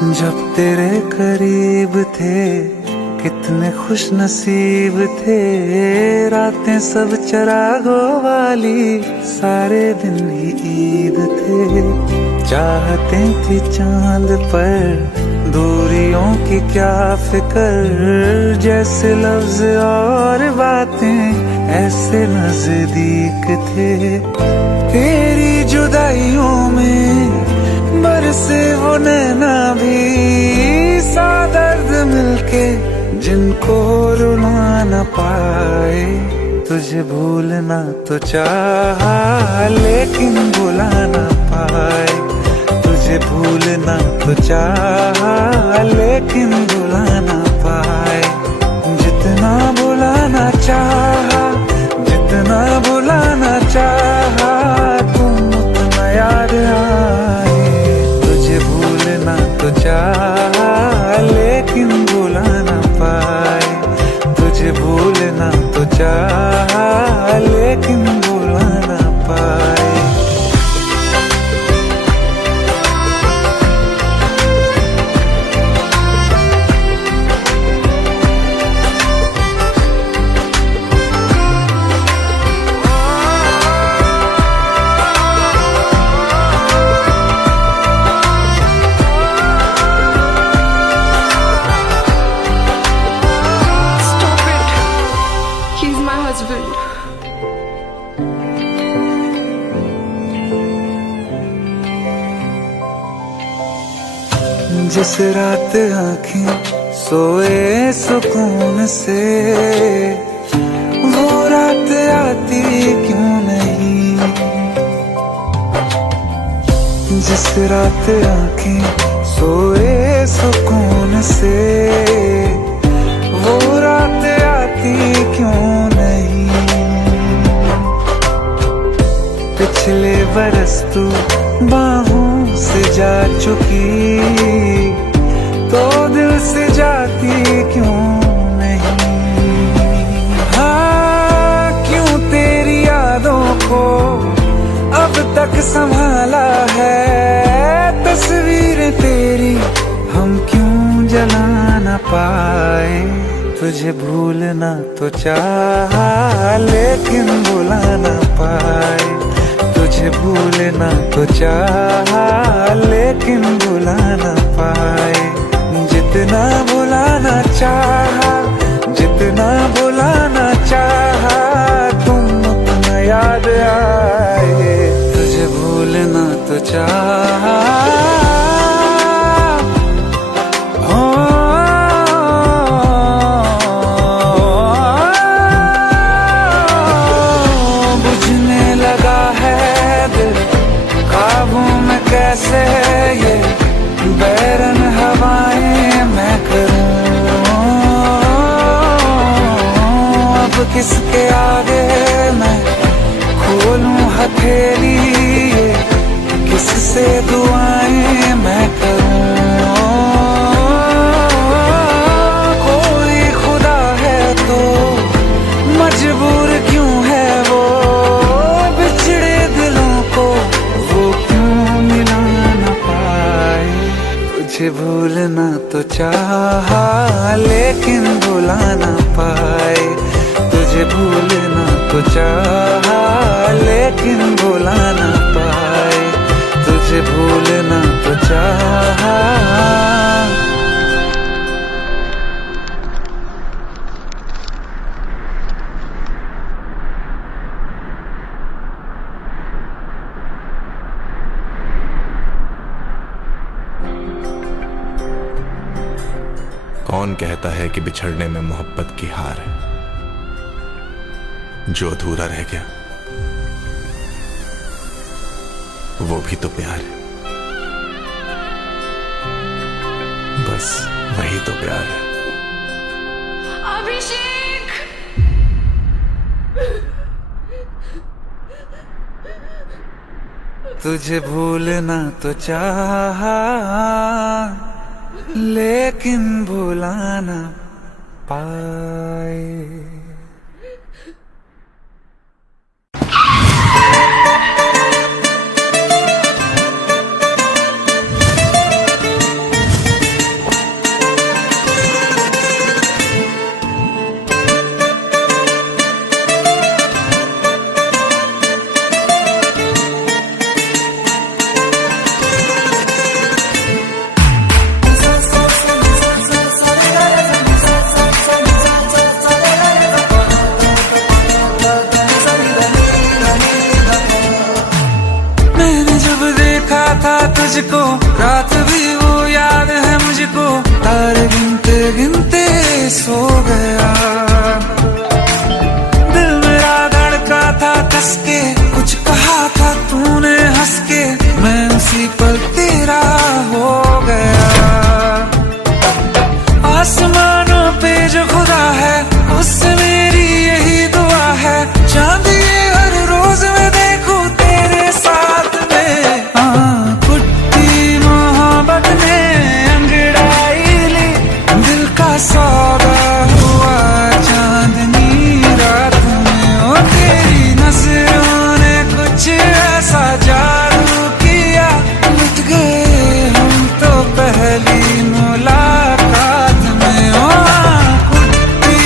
जब तेरे करीब थे कितने खुश नसीब थे, रातें सब चरागों वाली, सारे दिन ही ईद थे। चाहते थी चांद पर दूरियों की क्या फिक्र, जैसे लफ्ज और बातें ऐसे नजदीक थे। तेरी जुदाइयों में बरसे वो नैना भी, सा दर्द मिलके जिनको रुला न पाए। तुझे भूलना तो चाहा लेकिन भुला न पाए, तुझे भूलना तो चाहा लेकिन भुला न पाए। जितना भुलाना चाहा, जितना भुलाना चाहा, तुम उतना याद आए। तुझे भूलना तो चाहा लेकिन भुला न पाए, तुझे भूलना तो चाहा लेकिन भुला न पाए। जिस रात आँखें सोए सुकून से, वो रात आती क्यों नहीं। जिस रात आँखें सोए सुकून से, वो रात आती क्यों नहीं। पिछले बरस तू बाहों से जा चुकी, तो दिल से जाती क्यों नहीं। हाँ, क्यों तेरी यादों को अब तक संभाला है, तस्वीर तेरी हम क्यों जला न पाए। तुझे भूलना तो चाहा लेकिन भुला न पाए, तुझे भूलना तो चाहा लेकिन भुला न पाए। जितना भुलाना चाहा, जितना भुलाना चाहा, तुम उतना याद आए। तुझे भूलना तो चाहा, बुझने लगा है दिल काबू में कैसे, ये बैरन हवाएं मैं करूं। अब किसके आगे मैं खोलूं हथेली, किससे दुआएं मैं करूं। कोई खुदा है तो मजबूर क्यों है वो, बिछड़े दिलों को वो क्यों मिला न पाए। तुझे भूलना तो चाहा लेकिन भुला न पाए, तुझे भूलना तो चाहा लेकिन भुला न पाए, तुझे भूलना तो चाहा। कौन कहता है कि बिछड़ने में मोहब्बत की हार है। जो अधूरा रह गया वो भी तो प्यार है, बस वही तो प्यार है। अभिषेक, तुझे भूलना तो चाहा लेकिन भुला न पाए। गिनते सो गया। दिल मेरा धड़का था कस के, कुछ कहा था तूने हंस के, मैं उसी पल तेरा हो गया। आसमानों पे जो खुदा है उससे मेरी यही दुआ है, चांद ये हर रोज मैं देखूं तेरे साथ में। कुट्टी मोहब्बत ने अंगड़ाई ली, दिल का सौदा हुआ चांदनी रात में। ओ तेरी नजरों ने कुछ ऐसा जादू किया, लुट गए हम तो पहली मुलाकात में। ओ कुट्टी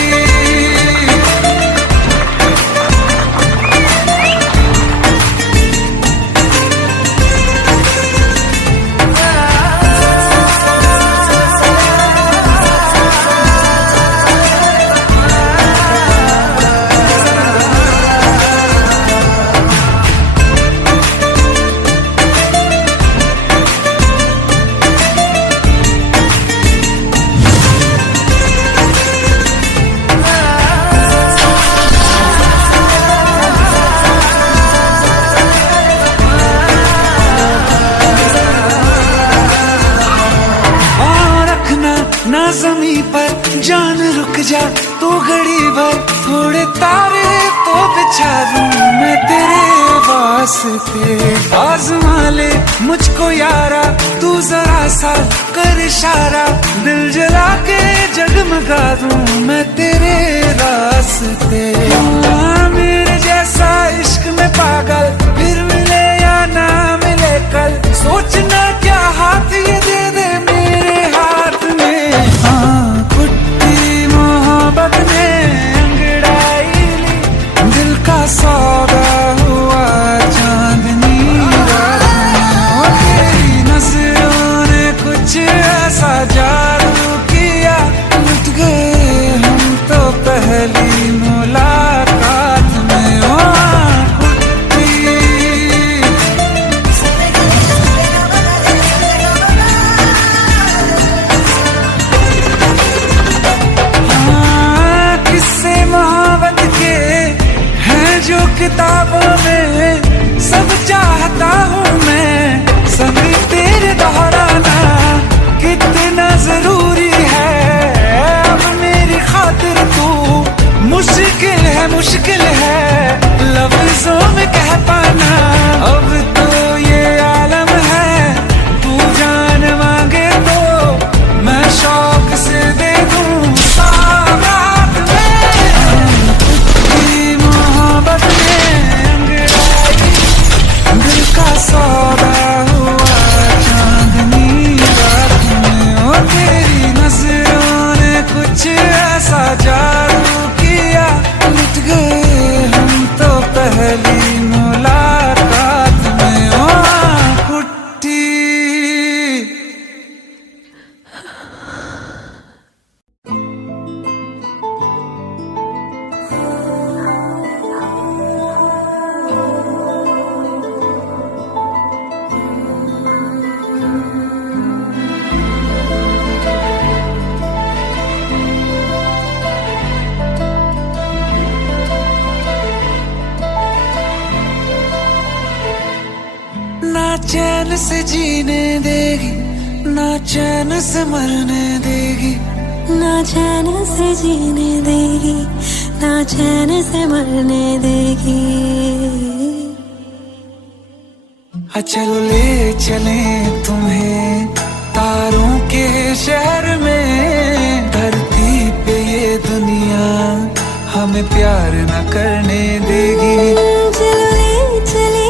ना ज़मीं पर जान रुक जा तू घड़ी भर, थोड़े तारे तो बिछा दूं मैं तेरे वास्ते। आज़मा ले मुझको यारा तू जरा सा कर इशारा, दिल जला के जगमगा दूं मैं तेरे रास्ते। मेरे जैसा इश्क में पागल फिर मिले या ना मिले कल, सोचना क्या हाथ ये दे दे मेरे हाथ में। कुट्टी मोहब्बत ने अंगड़ाई ली, दिल का सौदा हुआ चांदनी रात में। ओ तेरी नजरों ने कुछ ऐसा जादू किया, लुट गए हम तो पहली मुलाकात में। ओ किताबों में सब चाहता हूँ मैं, संग तेरे दोहराना कितना जरूरी है। अब मेरी खातिर तू मुश्किल है लफ्जों में कह पाना। अब तो ये आलम है, तू जान मांगे तो मैं शौक से दे दूँ सौगात में। कुट्टी मोहब्बत दिल का सौदा हुआ चांदनी रात में। ओ तेरी नजरों ने कुछ ऐसा जादू किया, लुट गए हम तो पहली मुलाकात में। ओ कुट्टी ना चैन से जीने देगी, ना चैन से मरने देगी, ना चैन से जीने देगी, ना चैन से मरने देगी। चलो ले चले तुम्हें तारों के शहर में, धरती पे ये दुनिया हमें प्यार न करने देगी। चलो ले चले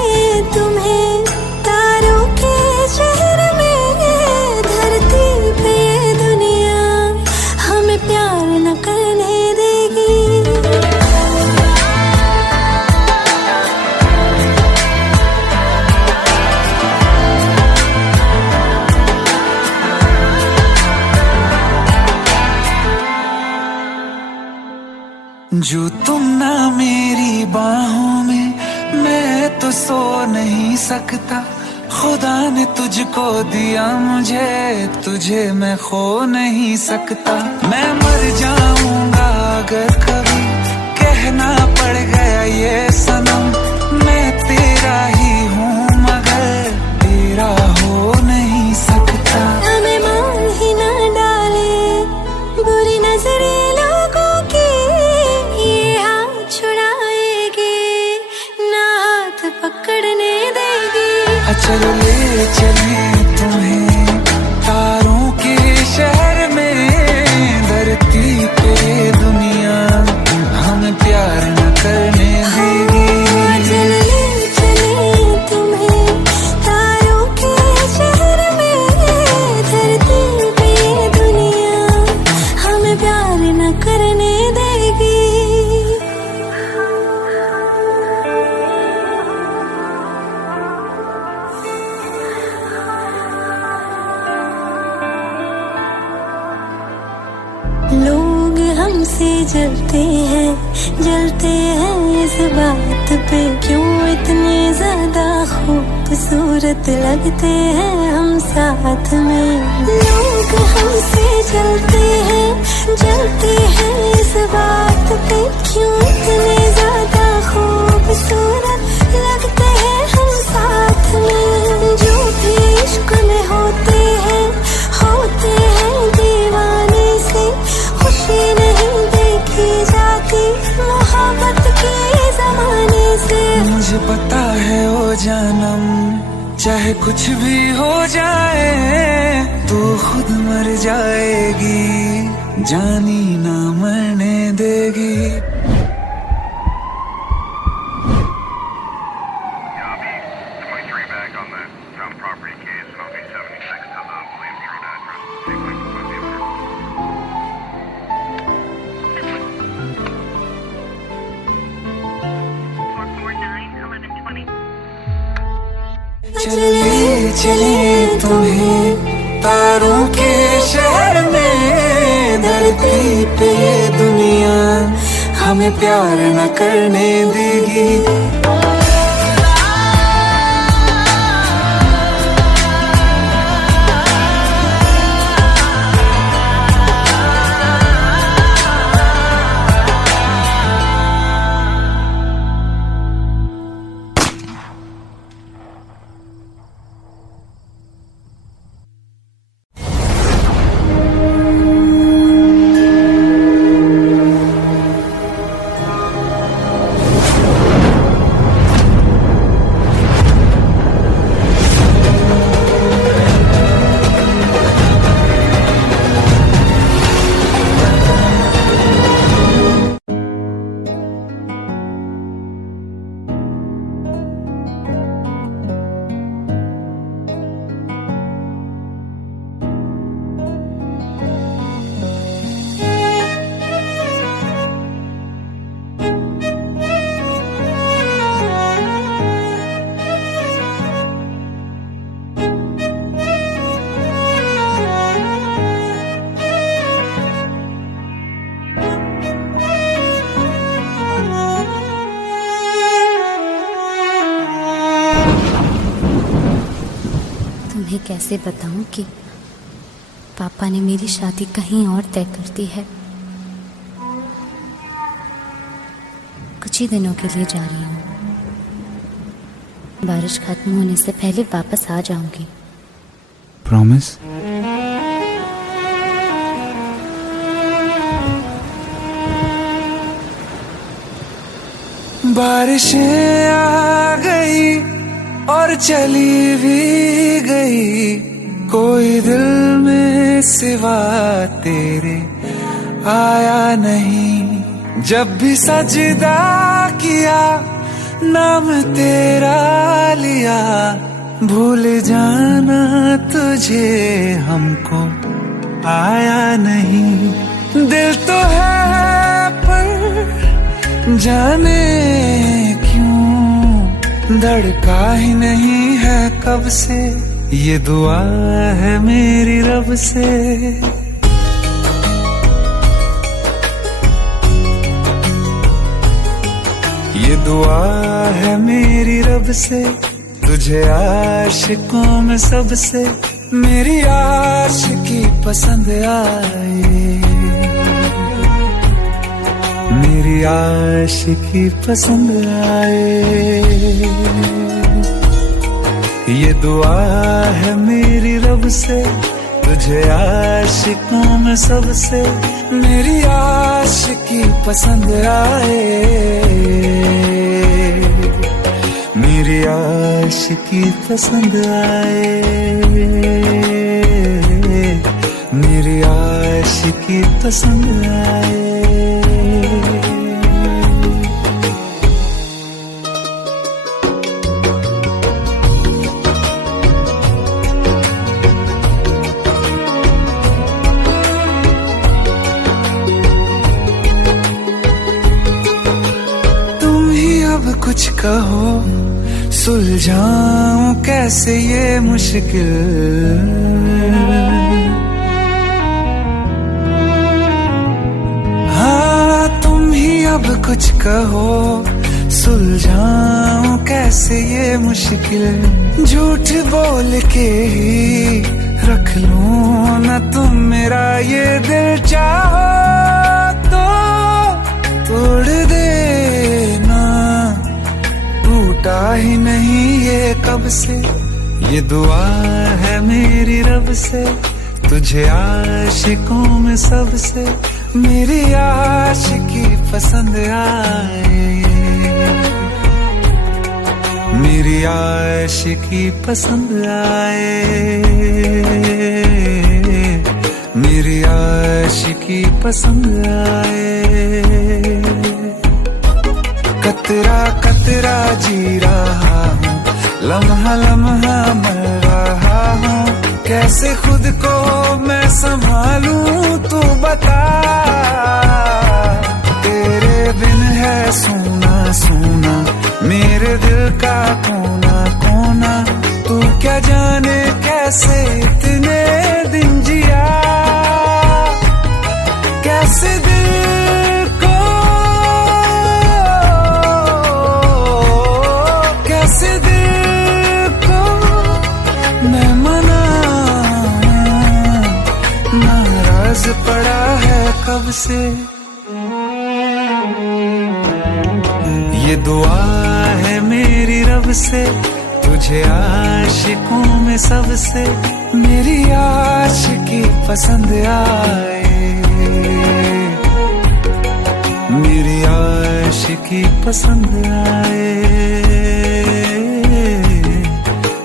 तुम्हें तारों के शहर में, धरती पे ये दुनिया हमें प्यार न करने देगी। जो तुम ना मेरी बाहों में, मैं तो सो नहीं सकता। खुदा ने तुझको दिया मुझे, तुझे मैं खो नहीं सकता। मैं मर जाऊंगा अगर कभी कहना पड़ गया ये सनम, मैं तेरा ही हूँ मगर तेरा हो नहीं सकता। हमें मान ही ना डाले बुरी नजरे लोगों की, ये हाथ छुड़ाएगी ना हाथ पकड़ने देगी। चलो ले चले तुम्हें तारों के शहर में, धरती पे दुनिया हमें प्यार न करने देगी। चलो ले चले तुम्हें तारों के शहर में, धरती पे दुनिया हमें प्यार न करने देगी। लोग हमसे जलते हैं इस बात पे, क्यों इतने ज्यादा खूबसूरत लगते हैं हम साथ में। लोग हमसे जलते हैं इस बात पे, क्यों इतने ज्यादा खूबसूरत लगते हैं हम साथ में। जो भी इश्क में होते हैं दीवाने से, खुशी नहीं देखी जाती मोहब्बत के जमाने से। मुझे पता है ओ जानम, चाहे कुछ भी हो जाए तू खुद मर जाएगी, जानी ना मरने देगी। चले चले तुम्हें तारों के शहर में, धरती पे दुनिया हमें प्यार न करने देगी। तुम्हें कैसे बताऊं कि पापा ने मेरी शादी कहीं और तय कर दी है। कुछ ही दिनों के लिए जा रही हूँ, बारिश खत्म होने से पहले वापस आ जाऊंगी। प्रॉमिस? बारिशें आ गई और चली भी गई, कोई दिल में सिवा तेरे आया नहीं। जब भी सजदा किया नाम तेरा लिया, भूल जाना तुझे हमको आया नहीं। दिल तो है पर जाने क्यों धड़का ही नहीं है कब से, ये दुआ है मेरी रब से। ये दुआ है मेरी रब से, तुझे आशिकों में सबसे मेरी आशिकी पसंद आए, मेरी आशिकी पसंद आए। ये दुआ है मेरी रब से, तुझे आशिकों में सबसे मेरी आशिकी पसंद आए, मेरी आशिकी पसंद आए, मेरी आशिकी पसंद आए। कुछ कहो सुलझाऊं कैसे ये मुश्किल, हाँ तुम ही अब कुछ कहो सुलझाऊं कैसे ये मुश्किल। झूठ बोल के ही रख लूं ना तुम मेरा ये दिल, चाहो तो तोड़ देना, टूटा ही नहीं ये कब से। ये दुआ है मेरी रब से, तुझे आशिकों में सबसे मेरी आशिकी पसंद आए, मेरी आशिकी पसंद आए, मेरी आशिकी पसंद आए। कतरा कतरा जी रहा हूँ, लम्हा लम्हा मर रहा हूँ, कैसे खुद को मैं संभालूं तू बता। तेरे बिन है सूना सूना मेरे दिल का कोना कोना, तू क्या जाने कैसे इतने दिन जिया, कैसे दिल को कैसे दिल को मैं मनाऊं, नाराज पड़ा है कब से। ये दुआ है मेरी रब से, तुझे आशिकों में सबसे मेरी आशिकी पसंद आए, मेरी आशिकी पसंद आए,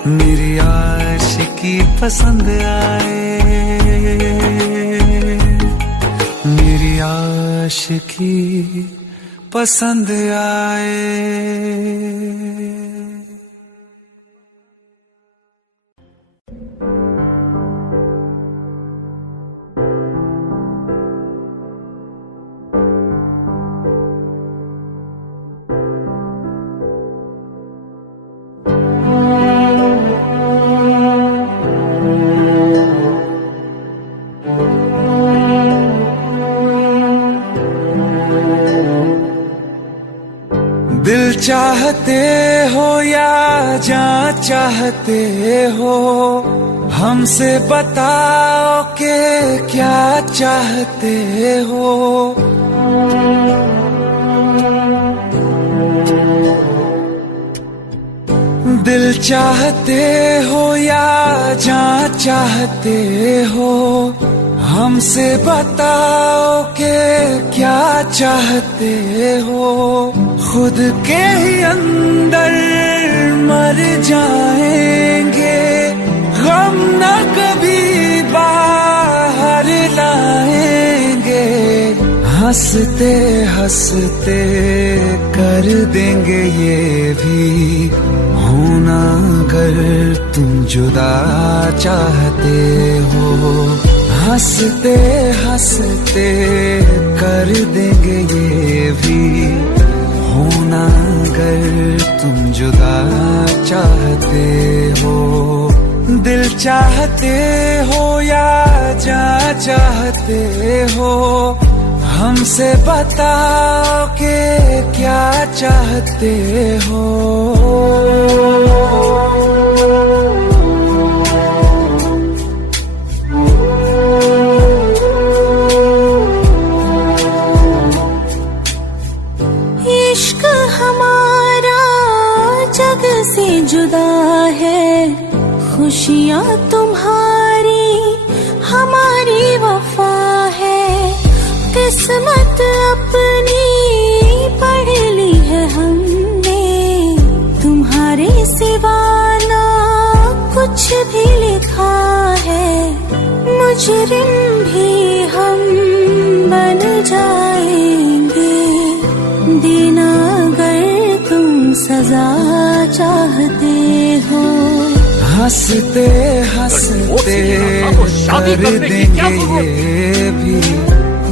मेरी आशिकी पसंद आए, मेरी आशिकी पसंद आए। दिल चाहते हो या जान चाहते हो, हमसे बताओ कि क्या चाहते हो। दिल चाहते हो या जान चाहते हो, हमसे बताओ कि क्या चाहते हो। खुद के ही अंदर मर जाएंगे, गम न कभी बाहर लाएंगे, हंसते हंसते कर देंगे ये भी होना अगर तुम जुदा चाहते हो। हंसते हंसते कर देंगे ये भी होना अगर तुम जुदा चाहते हो। दिल चाहते हो या जान चाहते हो, हमसे बताओ कि क्या चाहते हो। इश्क हमारा जग से जुदा है, खुशियाँ तुम्हारी हमारी वफा है। किस्मत अपनी पढ़ ली है हमने, तुम्हारे सिवा ना कुछ भी लिखा है। मुजरिम भी हम बन जाएंगे, देना अगर तुम सजा चाहते हो। हंसते हंसते कर देंगे ये भी,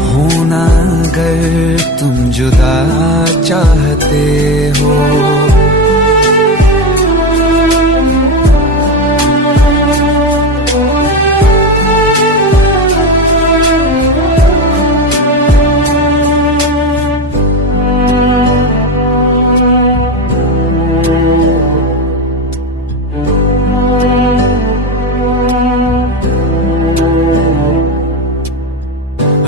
होना अगर तुम जुदा चाहते हो।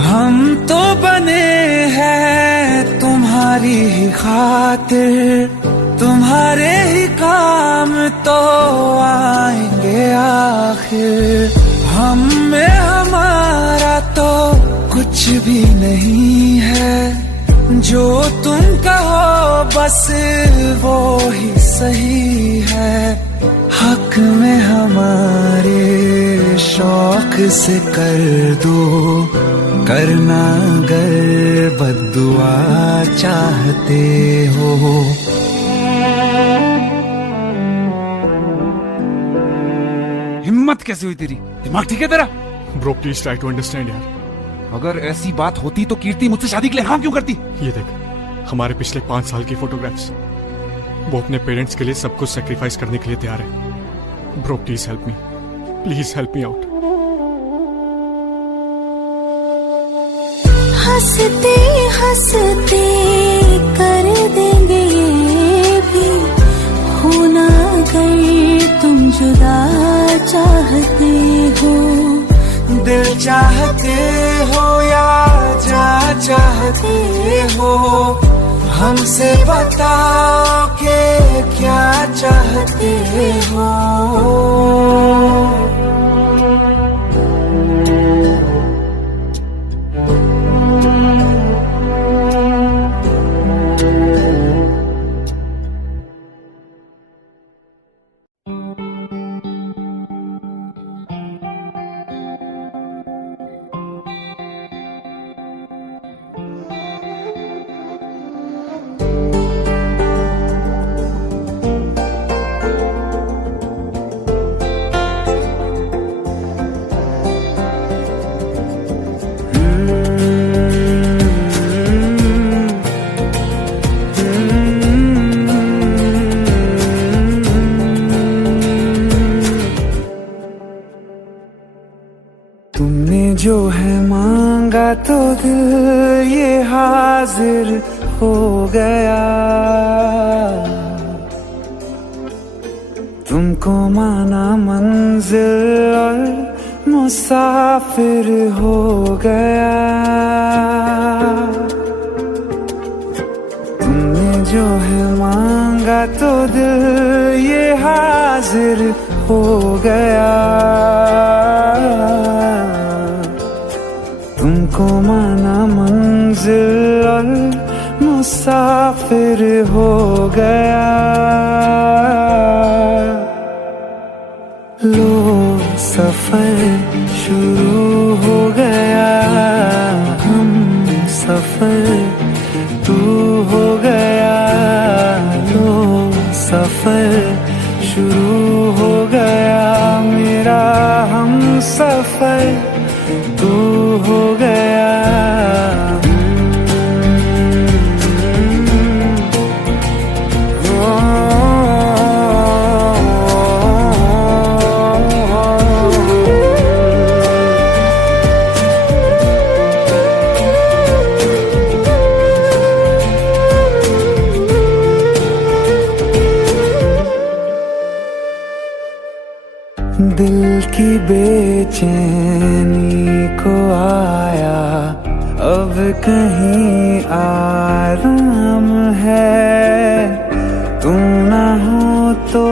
हम तो बने हैं तुम्हारी ही खातिर, तुम्हारे ही काम तो आएंगे आखिर। हम में हमारा तो कुछ भी नहीं है, जो तुम कहो बस वो ही सही है। हक में हमारे शौक से कर दो, करना अगर बद्दुआ चाहते हो। हिम्मत कैसे हुई तेरी? दिमाग ठीक है तेरा? Bro please try to understand यार। अगर ऐसी बात होती तो कीर्ति मुझसे शादी के लिए हाँ क्यों करती? ये देख, हमारे पिछले 5 साल की फोटोग्राफ्स, वो अपने पेरेंट्स के लिए सब कुछ सेक्रीफाइस करने के लिए तैयार है। Bro please help me, please help me out. हंसते हंसते कर देंगे ये भी, होना अगर तुम जुदा चाहते हो। दिल चाहते हो या जा चाहते हो, हमसे बताओ कि क्या चाहते हो। तुमने जो है मांगा तो दिल ये हाजिर हो गया। तुमको माना मंजिल और मुसाफिर हो गया। तुमने जो है मांगा तो दिल ये हाजिर हो गया। तुमको माना मंजिल और मुसाफिर हो गया। लो सफर शुरू हो गया, हम सफर तू हो गया। लो सफर शुरू हो गया, मेरा हम सफर तू हो गया। बेचैनी को आया, अब कहीं आराम है। तू ना हो तो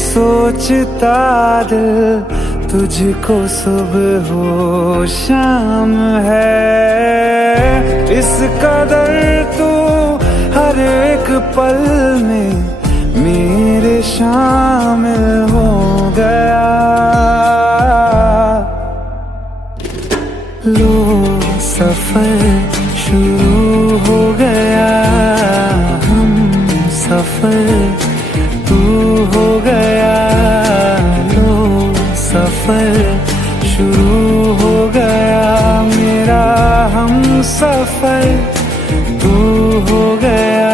सोचता दिल, तुझको सुबह हो शाम है। इस कदर तू हर एक पल में मेरे शामिल हो गया। लो सफर शुरू हो गया, हम सफर तू हो गया। लो सफर शुरू हो गया, मेरा हम सफर तू हो गया।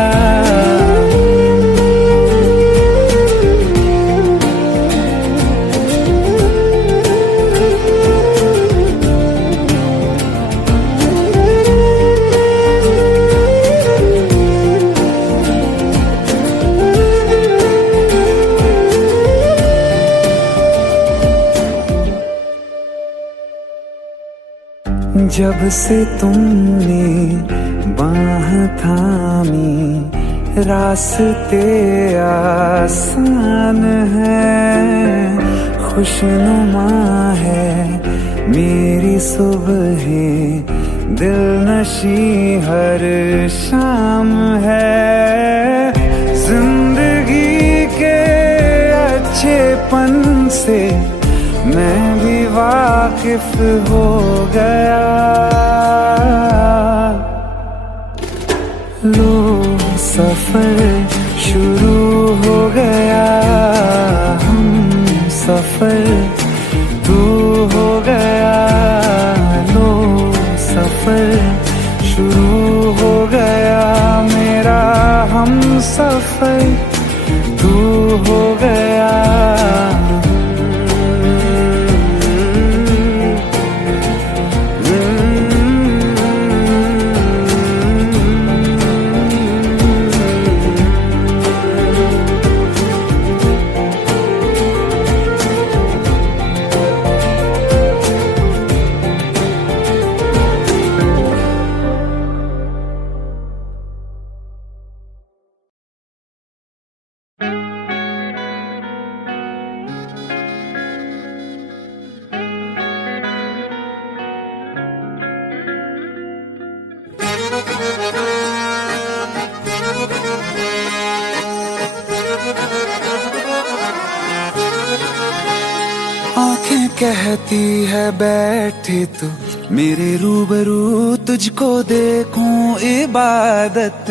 जब से तुमने बाह थामी, रास्ते आसान है। खुशनुमा है मेरी सुबह, दिल नशी हर शाम है। जिंदगी के अच्छेपन से मैं भी वाकिफ हो गया। लो सफर शुरू हो गया, हम सफर तू हो गया। लो सफर शुरू हो गया, मेरा हम सफर तू हो गया। आंखें कहती है बैठे तू मेरे रूबरू, तुझको देखूं इबादत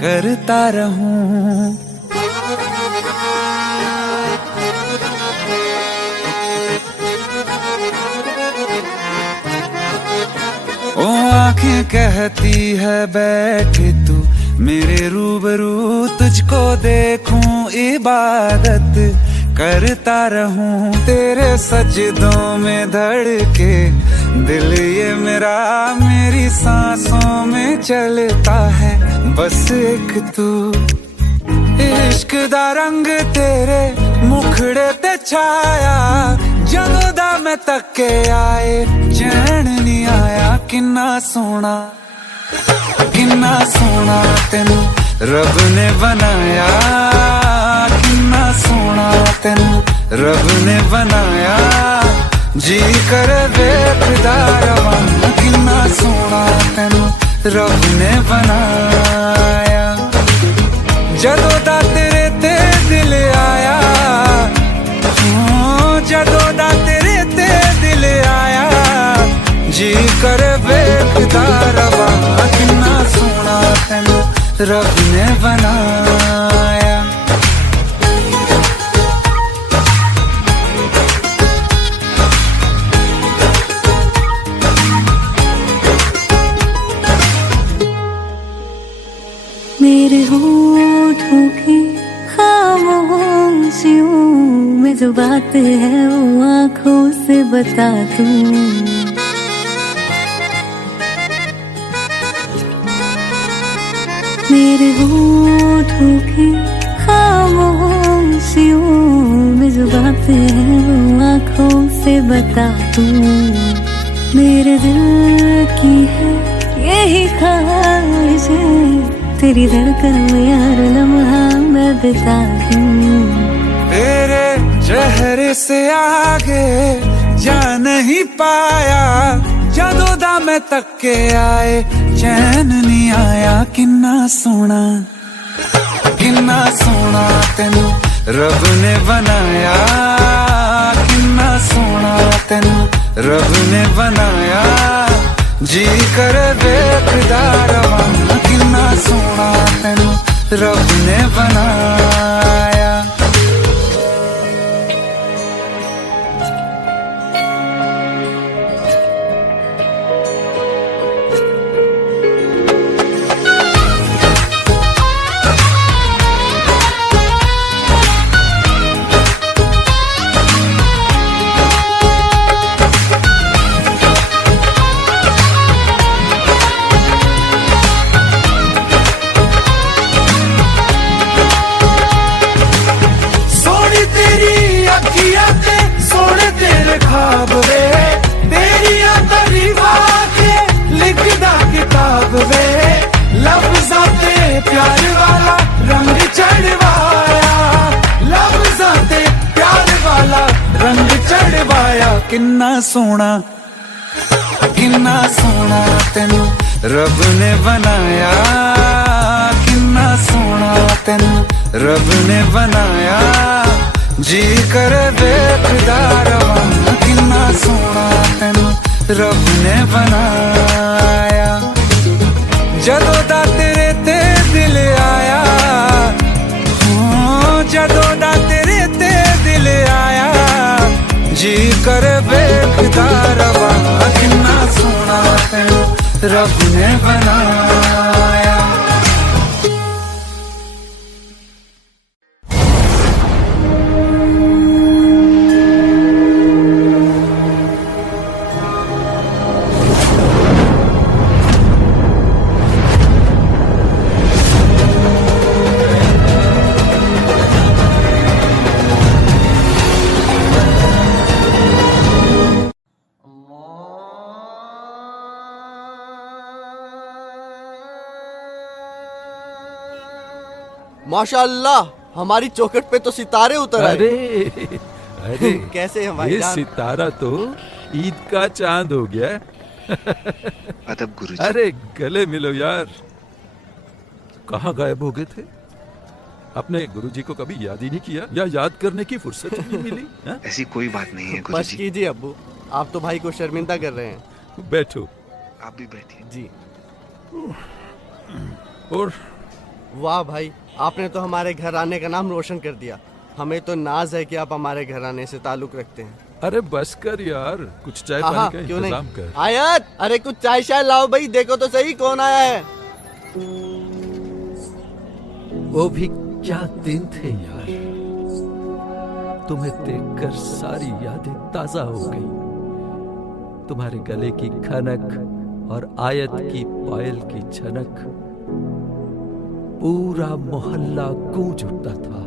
करता रहूं। ओ आंखें कहती है बैठे तू मेरे रूबरू, तुझको देखूं इबादत करता रहूं। तेरे सजदों में धड़के दिल ये मेरा, मेरी सांसों में चलता है बस एक तू। इश्क दा रंग तेरे मुखड़े ते छाया, जदों दा मैं तके आए चैन नहीं आया। किन्ना सोना तेनू रब ने बनाया, किन्ना सोना तेनू रब ने बनाया। जी कर वेखदा रवां, किन्ना सोना तेनू रब ने बनाया। जदों दा तेरे ते दिल आया, जदों दा तेरे ते दिल आया। जी कर वेखदा रवां, किन्ना सोना तेनू रब ने बनाया। मेरे होठों की खामोशियों में जो बात है वो आँखों से बता दूं। मेरे होठों की खामोशियों में जो बात बातें हैं वो आँखों से बता दूं, मेरे दिल की है यही ख्वाहिश है, तेरी धड़कन में यार लम्हा मैं बिता दूं। तेरे चेहरे से आगे जा नहीं पाया, जदों मैं तक के आए चैन नहीं आया। किन्ना सोना तेनू रब ने बनाया, किन्ना सोना तेनू रब ने बनाया, जी कर देखदा रवां। किन्ना सोना तेनू रब ने बनाया। प्यार वाला रंग चढ़वाया, लफ्ज़ां ते प्यार वाला रंग चढ़वाया। किन्ना सोना तेनू रब ने बनाया, किन्ना सोना तेनू रब ने बनाया, जी कर देखदा रवां। किन्ना सोना तेनू रब ने बनाया। जदों दा तेरे ते दिल आया, जदों दा तेरे ते दिल आया, जी कर देखदा रवां। किन्ना सोना तेनू रब ने बनाया। माशाअल्लाह, हमारी चौखट पे तो सितारे उतर आए। अरे कैसे हैं भाई ये जान? सितारा तो ईद का चांद हो गया। अदब गुरुजी। अरे गले मिलो यार, कहाँ गायब हो गए थे? अपने गुरुजी को कभी याद ही नहीं किया, या याद करने की फुर्सत ही नहीं मिली? ऐसी कोई बात नहीं है बस गुरुजी। कीजिए अब्बू, आप तो भाई को शर्मिंदा कर रहे हैं। बैठो। आप भी बैठिए जी। और वाह भाई, आपने तो हमारे घर आने का नाम रोशन कर दिया। हमें तो नाज है कि आप हमारे घर आने से ताल्लुक रखते हैं। अरे बस कर यार, कुछ चाय हाँ, पानी का क्यों इंतजाम नहीं? कर। आयत, अरे कुछ चाय शाय लाओ भाई, देखो तो सही कौन आया है। वो भी क्या दिन थे यार, तुम्हें देखकर सारी यादें ताजा हो गई। तुम्हारे गले की खनक और आयत की पायल की छनक, पूरा मोहल्ला गूंज उठता था।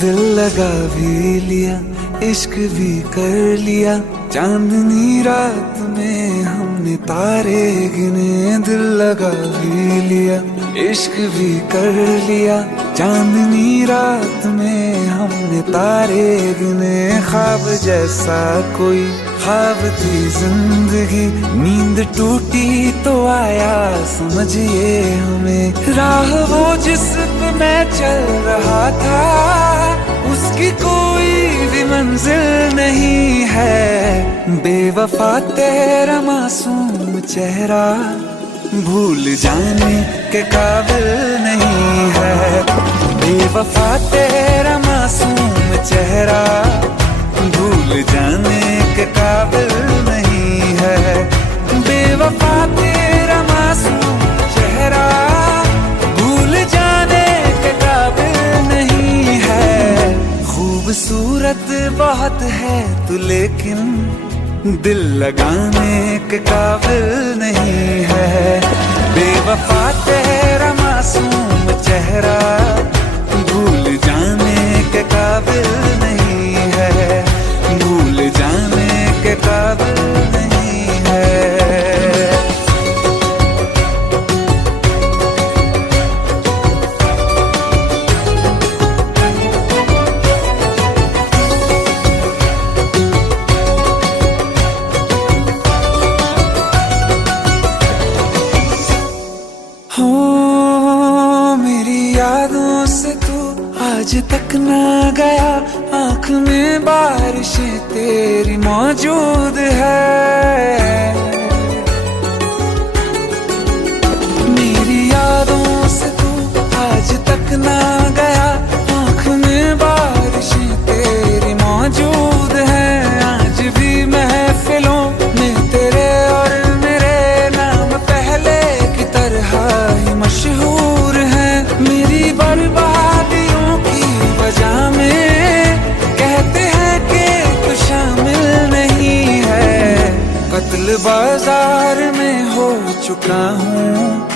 दिल लगा भी लिया, इश्क भी कर लिया, चांदनी रात में हमने तारे गिने। दिल लगा भी लिया, इश्क भी कर लिया, चांदनी रात में हमने तारे गिने। ख्वाब जैसा कोई ख्वाब थी जिंदगी, नींद टूटी तो आया समझिए हमें। राह वो जिस पे मैं चल रहा था, उसकी कोई भी मंजिल नहीं है। बेवफा तेरा मासूम चेहरा भूल जाने के काबिल नहीं है। बेवफा तेरा मासूम चेहरा भूल जाने के काबिल नहीं है। बेवफा तेरा मासूम चेहरा भूल जाने के काबिल नहीं है। बात है तू लेकिन दिल लगाने के काबिल नहीं है। बेवफा तेरा मासूम चेहरा भूल जाने के काबिल नहीं है, भूल जाने के काबिल नहीं है। हो मेरी यादों से तू आज तक ना गया, आँख में बारिशें तेरी मौजूद है। मेरी यादों से तू आज तक ना गया, आँख में बारिशें तेरी मौजूद है। आज भी महफिलों में तेरे और मेरे नाम पहले की तरह ही मशहूर है। मेरी बर्बादियों की वजह में कहते हैं कि तू शामिल नहीं है। कत्ल बाजार में हो चुका हूँ,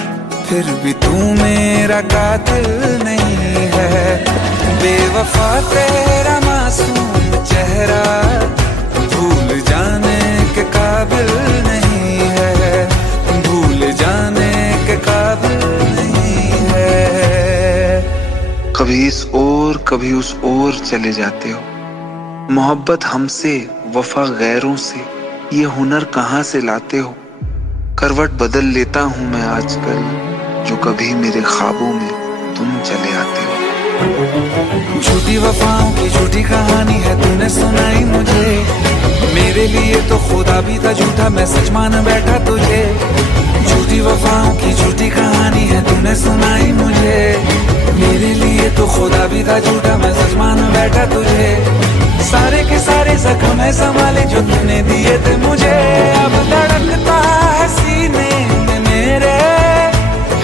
फिर भी तू मेरा कातिल नहीं है। बेवफा तेरा मासूम चेहरा भूल जाने के काबिल नहीं है, भूल जाने के काबिल नहीं है। कभी इस ओर कभी उस ओर चले जाते हो। मोहब्बत हमसे, वफा गैरों से, ये हुनर कहाँ से लाते हो। करवट बदल लेता हूँ मैं आजकल, जो कभी मेरे ख्वाबों में तुम चले आते हो। झूठी वफाओं की झूठी कहानी है तूने सुनाई मुझे। मेरे लिए तो खुदा भी था झूठा, मैं सच मान बैठा तुझे। झूठी वफाओं की झूठी कहानी है तूने सुनाई मुझे। मेरे लिए तो खुदा भी था झूठा, मैं सच मान बैठा तुझे। सारे के सारे जख्म है संभाले जो तूने दिए थे मुझे। अब धड़कता है सीने में मेरे,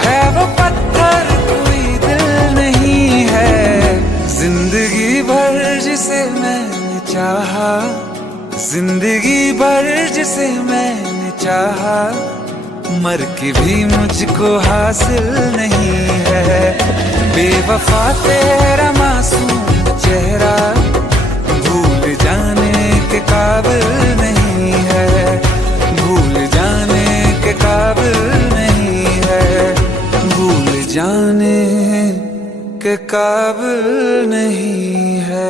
है वो पत्थर कोई दिल नहीं है। जिंदगी भर जिसे मैंने चाहा, जिंदगी भर जिसे मैंने चाहा, मर के भी मुझको हासिल नहीं है। बेवफा तेरा मासूम चेहरा भूल जाने के काबिल नहीं है, भूल जाने के काबिल नहीं है, भूल जाने के काबिल नहीं है।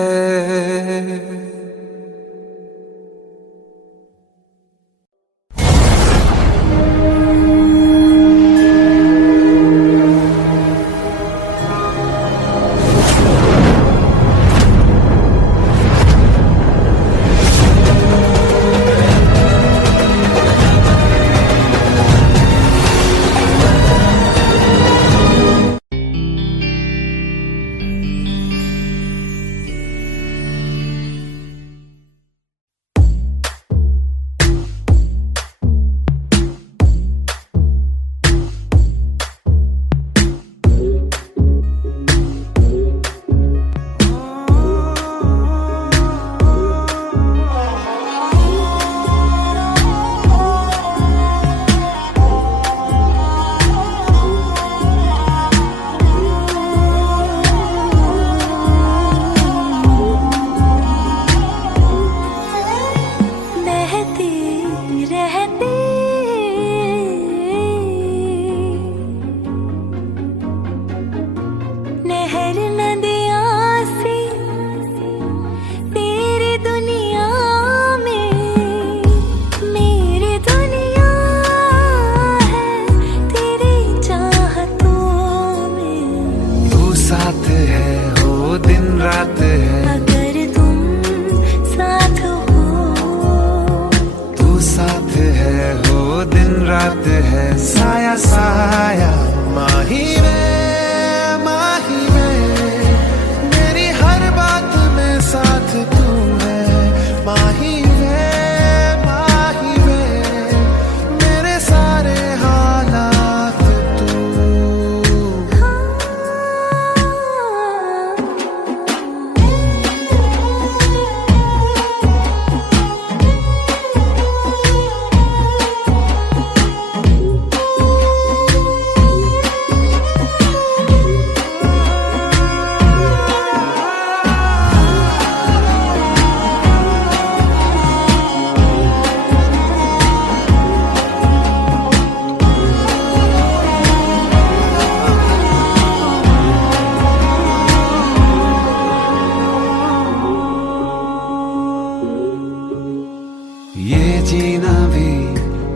जीना भी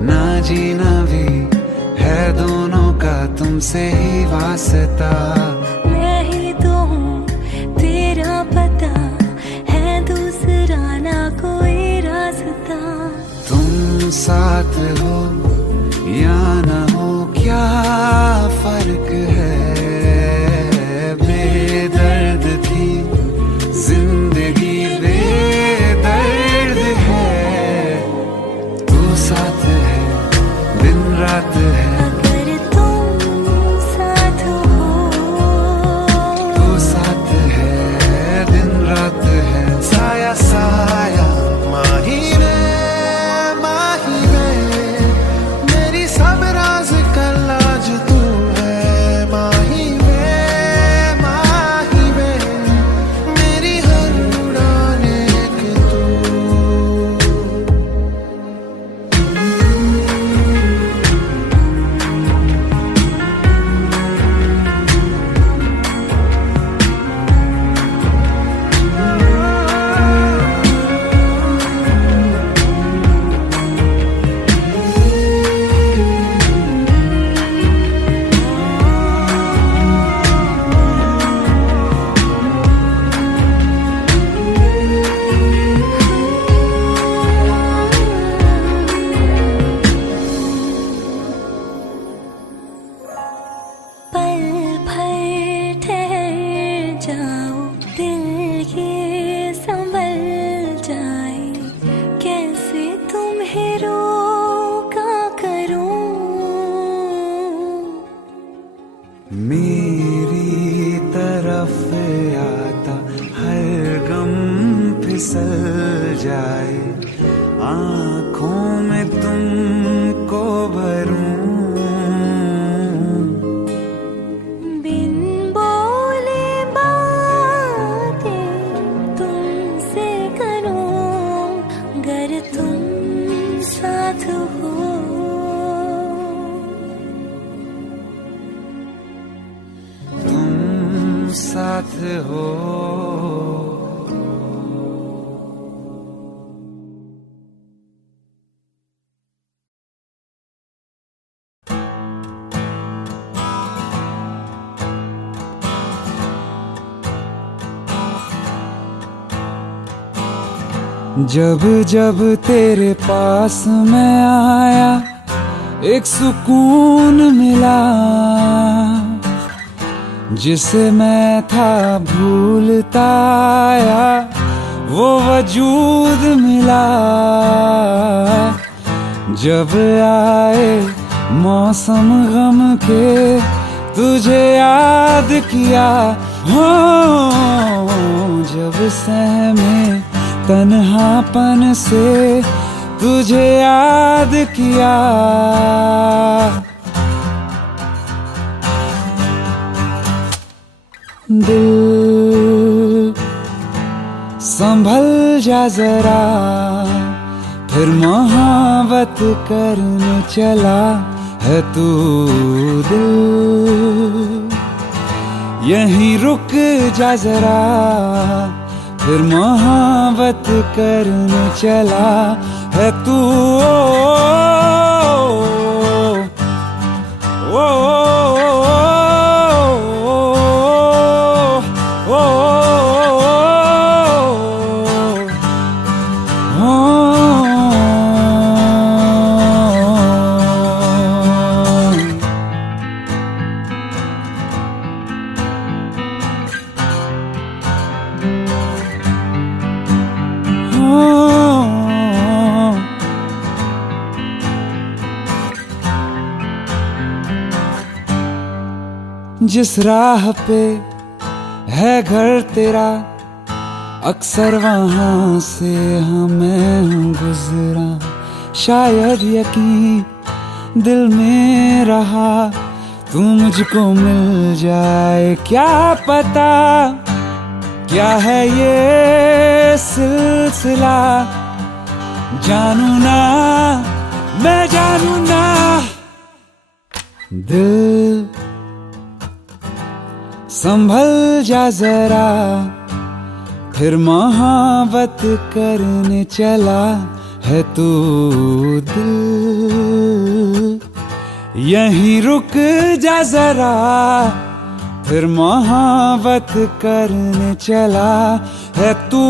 ना जीना भी है दोनों का तुमसे ही वास्ता। मैं ही तो हूँ तेरा पता, है दूसरा ना कोई रास्ता। तुम साथ हो या ना हो क्या फर्क है, बेदर्द थी जिंदगी बेदर्द है। तू साथ है दिन रात है, अगर तुम साथ हो, तू साथ है दिन रात है। साया साया माही रे माही रे, मेरी सब राज का लाज तू है। माही रे माही रे, मेरी हर उड़ान एक तू। पल भर ठहर जाओ, दिल ये संभल जाए। कैसे तुम्हें रोका करूं, मेरी तरफ आता हर गम फिसल जाए। आँखों में तुमको भरूं, बिन बोले बातें तुमसे करूं, गर तुम साथ हो। तुम साथ हो। जब जब तेरे पास मैं आया, एक सुकून मिला जिसे मैं था भूलता आया, वो वजूद मिला। जब आए मौसम गम के, तुझे याद किया हो। जब सहमे तन्हापन से, तुझे याद किया। दिल संभल जा जरा, फिर मोहब्बत करने चला है तू। दिल यहीं रुक जा जरा, फिर मोहब्बत करने चला है तू। ओ, जिस राह पे है घर तेरा, अक्सर वहां से हमें गुजरा। शायद यकीन दिल में रहा, तू मुझको मिल जाए। क्या पता क्या है ये सिलसिला, जानू ना मैं जानू ना। दिल संभल जा जरा, फिर मोहब्बत करने चला है तू दिल, यहीं रुक जा जरा, फिर मोहब्बत करने चला है तू।